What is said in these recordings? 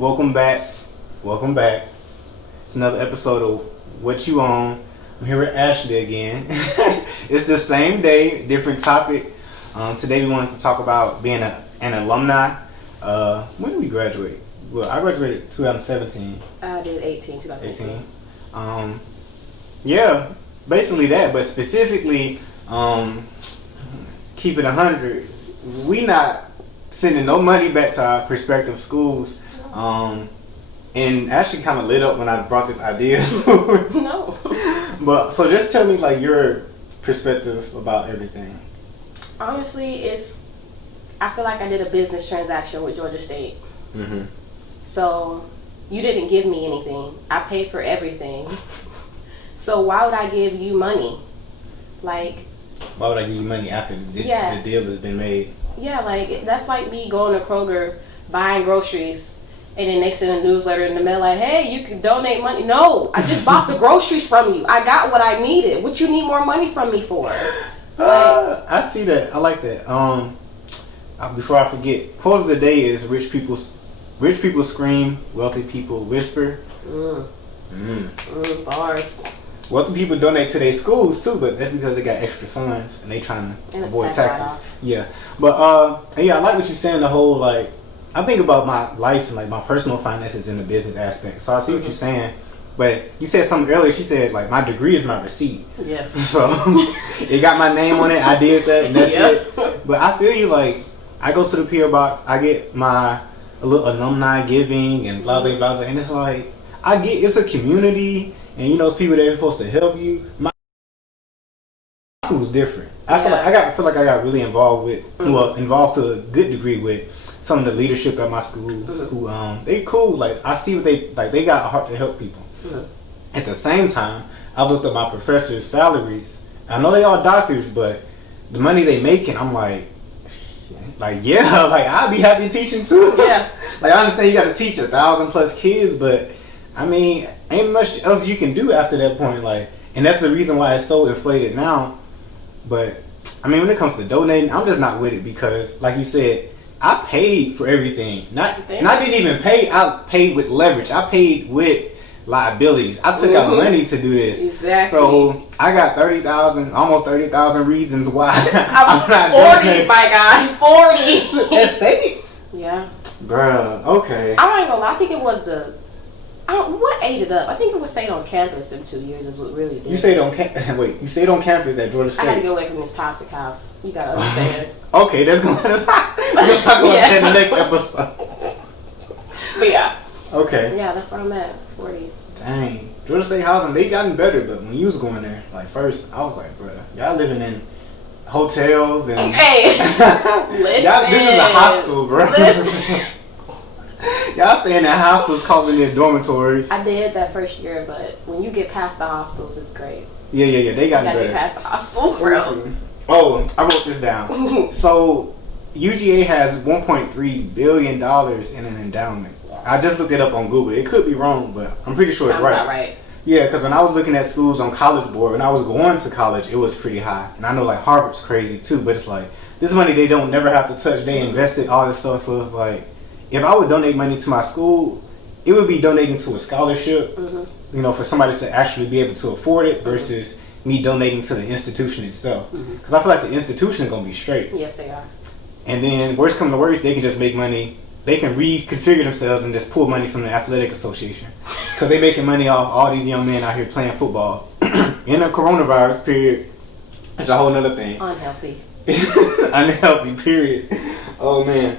Welcome back. Welcome back. It's another episode of What You On. I'm here with Ashley again. It's the same day, different topic. Today we wanted to talk about being an alumni. When did we graduate? Well, I graduated 2017. I did 2018. Yeah, basically that, but specifically, keep it 100. We not sending no money back to our prospective schools. And Ashley kind of lit up when I brought this idea. No. But so just tell me like your perspective about everything. Honestly, I feel like I did a business transaction with Georgia State. Mm-hmm. So you didn't give me anything. I paid for everything. So why would I give you money? Like, why would I give you money after the deal has been made? Yeah, like that's like me going to Kroger, buying groceries, and then they send a newsletter in the mail like, hey, you can donate money. No, I just bought the groceries from you. I got what I needed. What you need more money from me for? I see that. I like that. Before I forget, quote of the day is rich people scream, wealthy people whisper. Bars. Wealthy people donate to their schools too, but that's because they got extra funds and they trying to avoid taxes. Yeah, but I like what you're saying. The whole like, I think about my life and like my personal finances in the business aspect. So I see what you're saying. But you said something earlier. She said like my degree is my receipt. Yes. So it got my name on it. I did that, and that's it. But I feel you. Like I go to the PO box. I get a little alumni giving and blah blah blah, and it's like it's a community. And you know, those people that are supposed to help you. My school was different. I feel like I got really involved with, involved to a good degree with some of the leadership at my school. Who they cool. Like I see what they got a heart to help people. At the same time, I looked at my professors' salaries. I know they all doctors, but the money they making, I'm like yeah, like I'd be happy teaching too. Yeah. Like I understand you got to teach 1,000+ kids, but I mean, ain't much else you can do after that point. Like, and that's the reason why it's so inflated now. But I mean, when it comes to donating, I'm just not with it because, like you said, I paid for everything. And I didn't even pay. I paid with leverage. I paid with liabilities. I took out money to do this. Exactly. So I got almost 30,000 reasons why I'm not 40, my guy. 40. At state? Yeah. Bruh. Okay. I'm not gonna lie. I think it was what ate it up? I think it was stayed on campus in 2 years is what really did. You stayed on you stayed on campus at Georgia State. I had to get away from this toxic house. You gotta understand. Okay, that's going to we'll talk about that in the next episode. But yeah. Okay. Yeah, that's where I'm at. 40. Dang. Georgia State housing, they gotten better, but when you was going there, like first, I was like, bro, y'all living in hotels and hey, listen. This is a hostel, bro. Listen. Y'all staying in hostels, calling it dormitories. I did that first year, but when you get past the hostels, it's great. Yeah. They got better. Get past the hostels, bro. Oh, I wrote this down. So, UGA has $1.3 billion in an endowment. I just looked it up on Google. It could be wrong, but I'm pretty sure it's right. About right. Yeah, because when I was looking at schools on College Board, when I was going to college, it was pretty high. And I know like Harvard's crazy too, but it's like this money they don't never have to touch. They invested all this stuff, so it's like, if I would donate money to my school, it would be donating to a scholarship, you know, for somebody to actually be able to afford it versus me donating to the institution itself. Because I feel like the institution is going to be straight. Yes, they are. And then, worst come to worst, they can just make money. They can reconfigure themselves and just pull money from the athletic association. Because they're making money off all these young men out here playing football. In a coronavirus period, it's a whole nother thing. Unhealthy. Unhealthy, period. Oh, man.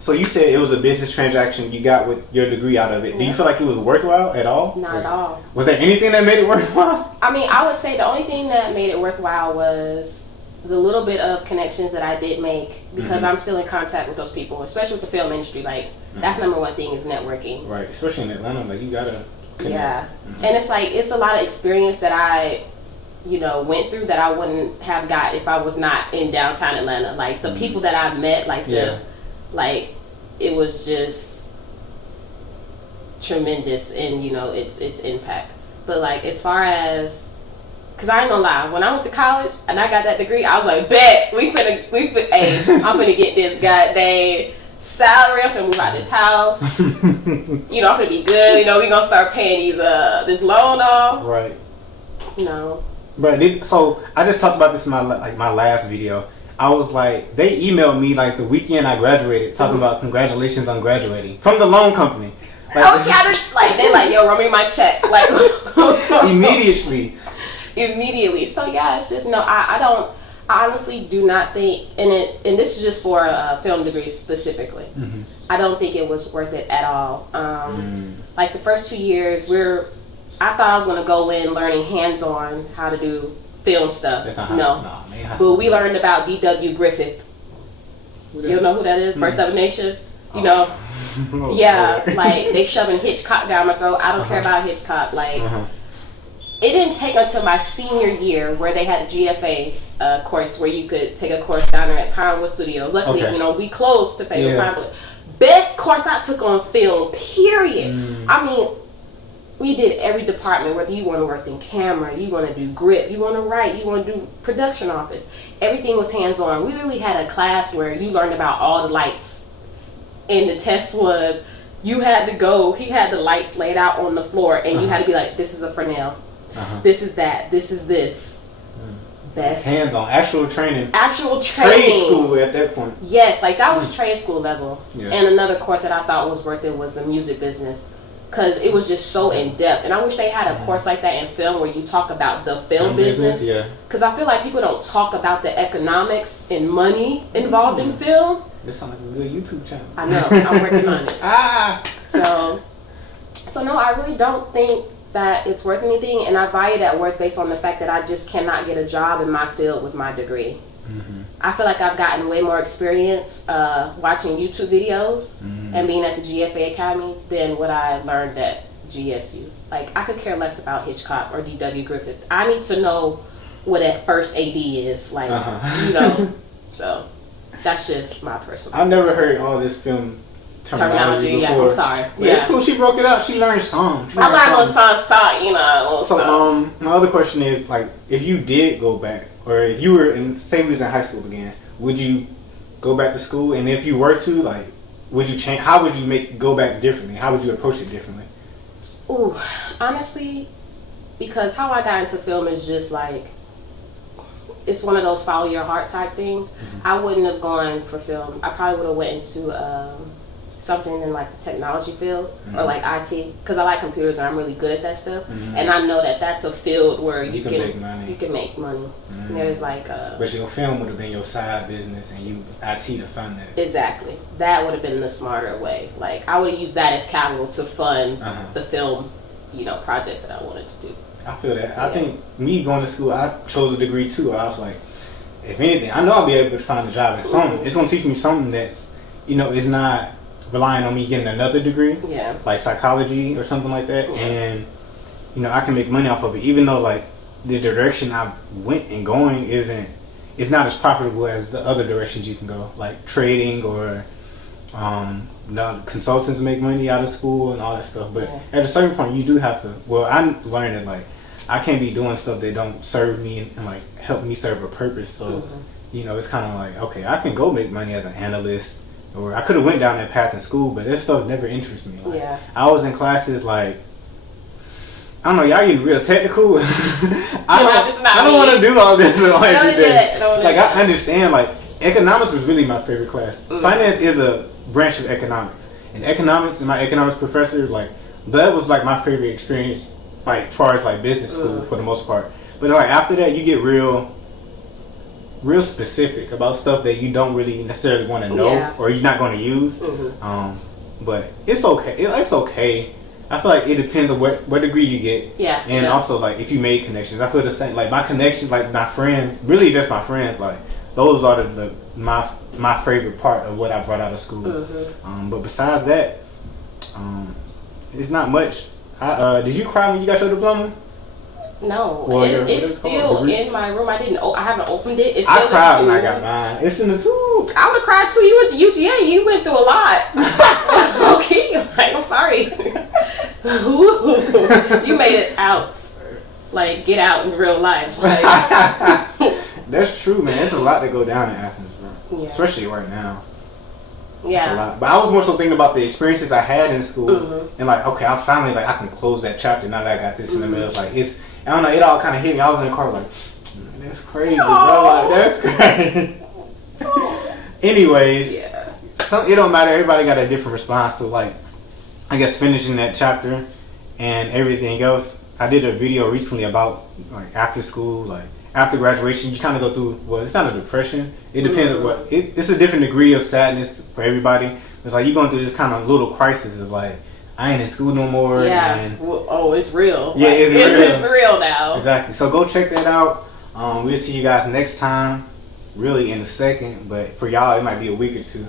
So you said it was a business transaction you got with your degree out of it. Do you feel like it was worthwhile at all? Not at all. Was there anything that made it worthwhile? I mean, I would say the only thing that made it worthwhile was the little bit of connections that I did make because I'm still in contact with those people, especially with the film industry. Like, that's number one thing is networking. Right, especially in Atlanta. Like, you gotta connect. Yeah. And it's like, it's a lot of experience that I went through that I wouldn't have got if I was not in downtown Atlanta. Like, the people that I've met, it was just tremendous in, its impact. But like, as far as, cause I ain't gonna lie, when I went to college and I got that degree, I was like, bet, hey, I'm finna get this goddamn salary. I'm gonna move out this house. You know, I'm gonna be good. You know, we gonna start paying this loan off. Right. No. But so I just talked about this in my last video. I was like, they emailed me like the weekend I graduated, talking about congratulations on graduating from the loan company. Like, they like, yo, run me my check, like immediately. So yeah, it's just I honestly do not think, and this is just for a film degree specifically. Mm-hmm. I don't think it was worth it at all. Like the first 2 years, I thought I was going to go in learning hands-on how to do film stuff. But we learned about D.W. Griffith. You don't know who that is? Birth of a Nation. You know. Yeah, like they shoving Hitchcock down my throat. I don't care about Hitchcock. Like, it didn't take until my senior year where they had a GFA course where you could take a course down there at Pinewood Studios. Luckily, you know, we closed to pay with Pinewood. Best course I took on film, period. I mean, we did every department, whether you want to work in camera, you want to do grip, you want to write, you want to do production office. Everything was hands-on. We really had a class where you learned about all the lights. And the test was, he had the lights laid out on the floor, and you had to be like, this is a Fresnel. This is that. This is this. Best. Hands-on. Actual training. Trade school at that point. Yes, like that was trade school level. Yeah. And another course that I thought was worth it was the music business. Because it was just so in-depth. And I wish they had a course like that in film where you talk about the film business. Because I feel like people don't talk about the economics and money involved in film. This sounds like a good YouTube channel. I know. I'm working on it. So no, I really don't think that it's worth anything. And I value that worth based on the fact that I just cannot get a job in my field with my degree. I feel like I've gotten way more experience watching YouTube videos and being at the GFA Academy than what I learned at GSU. Like, I could care less about Hitchcock or D.W. Griffith. I need to know what that first AD is. Like, you know. So, that's just my personal. I've never heard all this film terminology before. Yeah, I'm sorry. But it's cool. She broke it up. She learned songs. I learned little songs, you know. So, my other question is, like, if you did go back, or if you were say we was in high school again, would you go back to school? And if you were to, like, would you change? How would you go back differently? How would you approach it differently? Ooh, honestly, because how I got into film is just like, it's one of those follow your heart type things. I wouldn't have gone for film. I probably would have went into something in like the technology field or like IT, because I like computers and I'm really good at that stuff. And I know that that's a field where you can make money. You can make money. And there's like but your film would have been your side business and you IT to fund that. Exactly. That would have been the smarter way. Like, I would have used that as capital to fund the film, you know, projects that I wanted to do. I feel that. So, I think me going to school, I chose a degree too. I was like, if anything, I know I'll be able to find a job in something. It's going to teach me something that's, you know, is not relying on me getting another degree, like psychology or something like that, and you know, I can make money off of it, even though like the direction I went and going it's not as profitable as the other directions you can go, like trading or consultants make money out of school and all that stuff. But at a certain point, you do have to. Well, I learned that like I can't be doing stuff that don't serve me and like help me serve a purpose. So you know, it's kind of like, okay, I can go make money as an analyst. Or I could have went down that path in school, but that stuff never interested me. Like, I was in classes like, I don't know, y'all getting real technical. I don't want to do all this like today. I understand, like, economics was really my favorite class. Finance is a branch of economics. And economics and my economics professor, like, that was like my favorite experience, like, as far as like business school for the most part. But like after that, you get real specific about stuff that you don't really necessarily want to know or you're not going to use. But it's okay. It's okay. I feel like it depends on what degree you get. And also like if you made connections. I feel the same. Like my connections, like my friends, really just my friends, like those are my favorite part of what I brought out of school. But besides that, it's not much. Did you cry when you got your diploma? No, it's still in my room. I haven't opened it. It's still I cried when I got mine. It's in the tube. I would have cried too. You went to UGA. You went through a lot. Okay, like, I'm sorry. You made it out. Like, get out in real life. Like. That's true, man. It's a lot to go down in Athens, bro. Especially right now. It's a lot. But I was more so thinking about the experiences I had in school, and like, okay, I'm finally like I can close that chapter now that I got this in the middle. It's like I don't know, it all kind of hit me. I was in the car like, that's crazy, bro. Like that's crazy. Anyways, it don't matter. Everybody got a different response to like, I guess finishing that chapter and everything else. I did a video recently about like after school, like after graduation, you kind of go through. Well, it's not a depression. It depends on what. It's a different degree of sadness for everybody. It's like you're going through this kind of little crisis of like, I ain't in school no more. Yeah. And, it's real. Yeah, like, it's real. It's real now. Exactly. So go check that out. We'll see you guys next time. Really in a second, but for y'all, it might be a week or two.